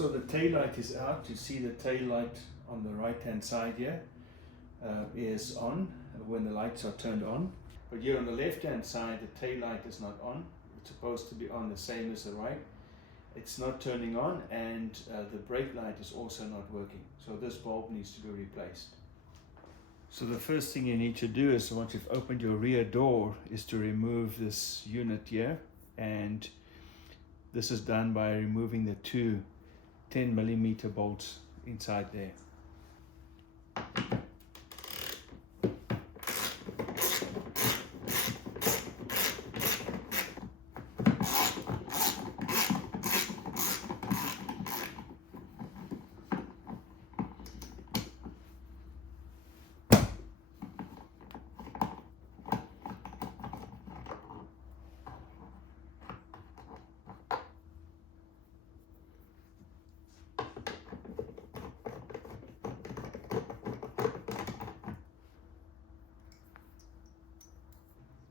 So the tail light is out. You see the tail light on the right hand side here is on when the lights are turned on. But here on the left hand side, the tail light is not on. It's supposed to be on the same as the right. It's not turning on, and the brake light is also not working. So this bulb needs to be replaced. So the first thing you need to do is, once you've opened your rear door, is to remove this unit here. And this is done by removing the two 10mm bolts inside there.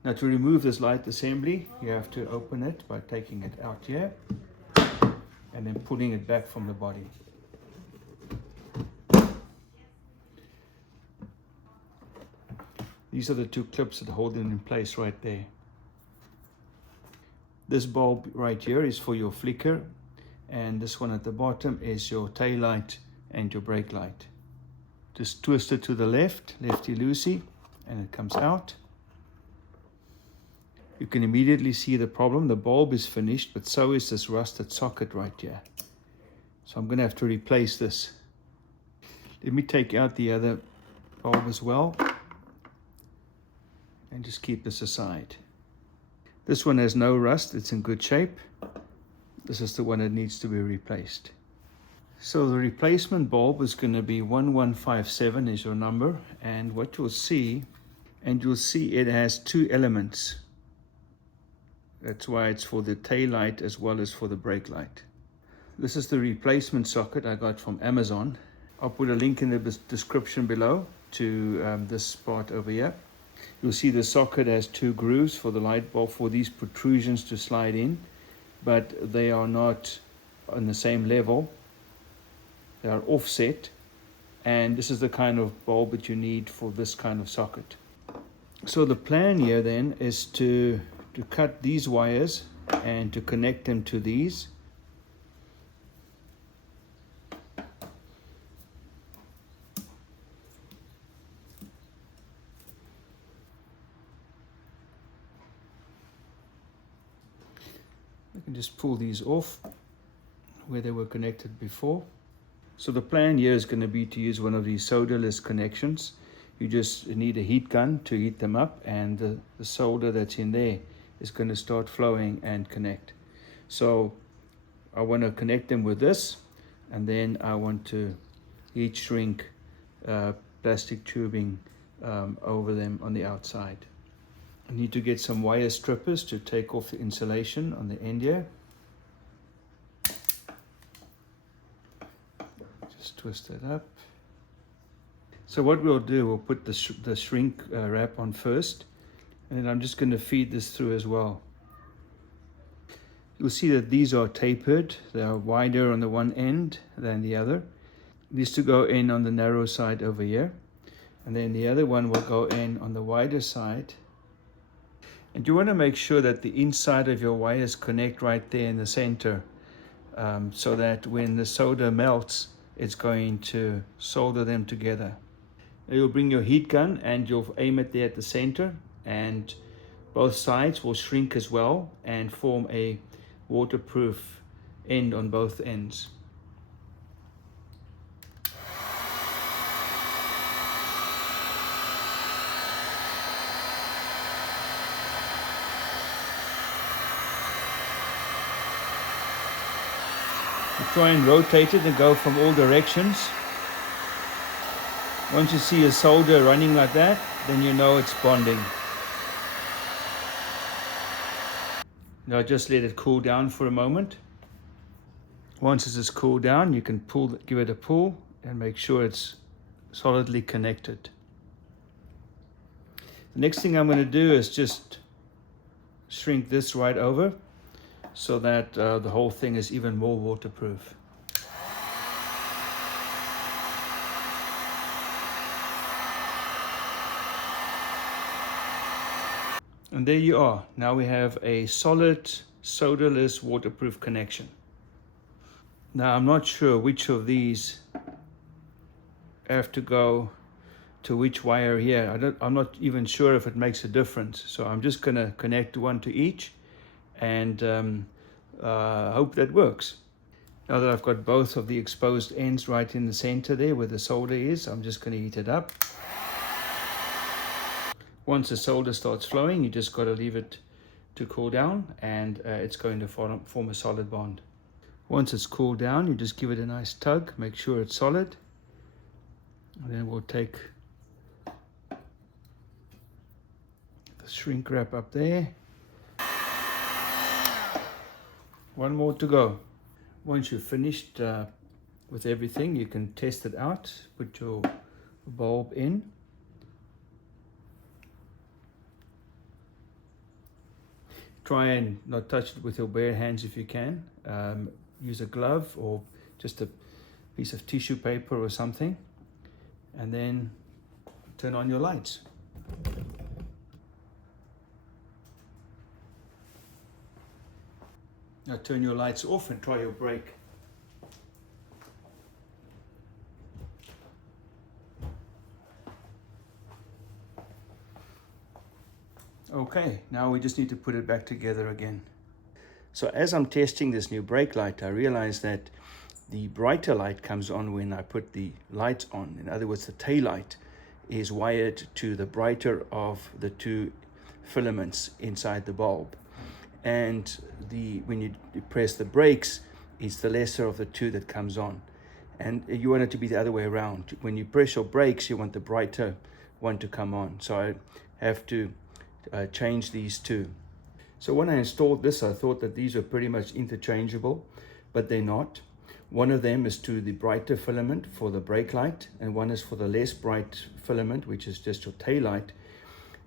Now to remove this light assembly, you have to open it by taking it out here and then pulling it back from the body. These are the two clips that hold it in place right there. This bulb right here is for your flicker, and this one at the bottom is your tail light and your brake light. Just twist it to the left, lefty-loosey, and it comes out. You can immediately see the problem. The bulb is finished, but so is this rusted socket right here. So I'm going to have to replace this. Let me take out the other bulb as well, and just keep this aside. This one has no rust, it's in good shape. This is the one that needs to be replaced. So the replacement bulb is going to be 1157 is your number, and what you'll see it has two elements. That's why it's for the tail light as well as for the brake light. This is the replacement socket I got from Amazon. I'll put a link in the description below to this part over here. You'll see the socket has two grooves for the light bulb for these protrusions to slide in, but they are not on the same level. They are offset, and this is the kind of bulb that you need for this kind of socket. So the plan here then is to cut these wires and to connect them to these. I can just pull these off where they were connected before. So the plan here is going to be to use one of these solderless connections. You just need a heat gun to heat them up, and the solder that's in there is going to start flowing and connect. So I want to connect them with this, and then I want to heat shrink plastic tubing over them on the outside. I need to get some wire strippers to take off the insulation on the end here. Just twist it up. So what we'll do, we'll put the shrink wrap on first, and then I'm just going to feed this through as well. You'll see that these are tapered. They are wider on the one end than the other. These two go in on the narrow side over here, and then the other one will go in on the wider side. And you want to make sure that the inside of your wires connect right there in the center, so that when the solder melts, it's going to solder them together. Now you'll bring your heat gun and you'll aim it there at the center, and both sides will shrink as well and form a waterproof end on both ends. You try and rotate it and go from all directions. Once you see a solder running like that, then you know it's bonding. Now just let it cool down for a moment. Once it has cooled down, you can give it a pull and make sure it's solidly connected. The next thing I'm going to do is just shrink this right over so that the whole thing is even more waterproof. And there you are. Now we have a solid, solderless, waterproof connection. Now I'm not sure which of these have to go to which wire here. I'm not even sure if it makes a difference. So I'm just going to connect one to each and hope that works. Now that I've got both of the exposed ends right in the center there where the solder is, I'm just going to heat it up. Once the solder starts flowing, you just got to leave it to cool down, and it's going to form a solid bond. Once it's cooled down, you just give it a nice tug, make sure it's solid. And then we'll take the shrink wrap up there. One more to go. Once you've finished with everything, you can test it out, put your bulb in. Try and not touch it with your bare hands if you can. Use a glove or just a piece of tissue paper or something, and then turn on your lights. Now turn your lights off and try your brake. Okay, now we just need to put it back together again. So as I'm testing this new brake light, I realize that the brighter light comes on when I put the lights on. In other words, the tail light is wired to the brighter of the two filaments inside the bulb. And when you press the brakes, it's the lesser of the two that comes on. And you want it to be the other way around. When you press your brakes, you want the brighter one to come on. So I have to change these two. So when I installed this, I thought that these are pretty much interchangeable, but they're not. One of them is to the brighter filament for the brake light, and one is for the less bright filament, which is just your tail light.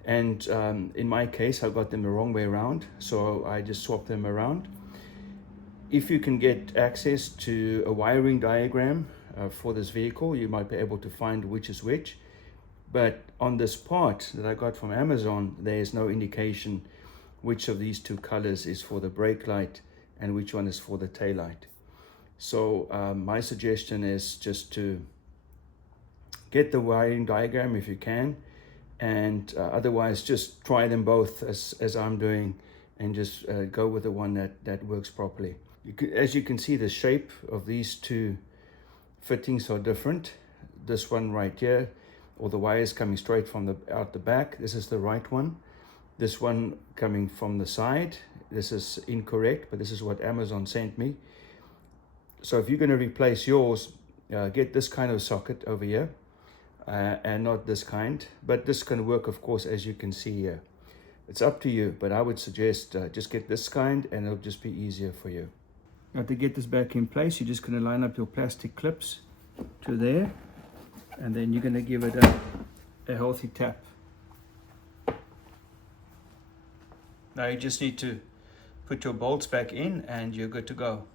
And in my case, I got them the wrong way around, so I just swapped them around. If you can get access to a wiring diagram for this vehicle, you might be able to find which is which. But on this part that I got from Amazon, there is no indication which of these two colors is for the brake light and which one is for the tail light. So my suggestion is just to get the wiring diagram if you can, and otherwise just try them both as I'm doing, and just go with the one that works properly. As you can see, the shape of these two fittings are different. This one right here, or the wires coming straight from out the back, this is the right one. This one coming from the side, this is incorrect, but this is what Amazon sent me. So if you're going to replace yours, get this kind of socket over here, and not this kind. But this can work, of course, as you can see here. It's up to you, but I would suggest just get this kind, and it'll just be easier for you. Now to get this back in place, you're just going to line up your plastic clips to there, and then you're going to give it a healthy tap. Now you just need to put your bolts back in and you're good to go.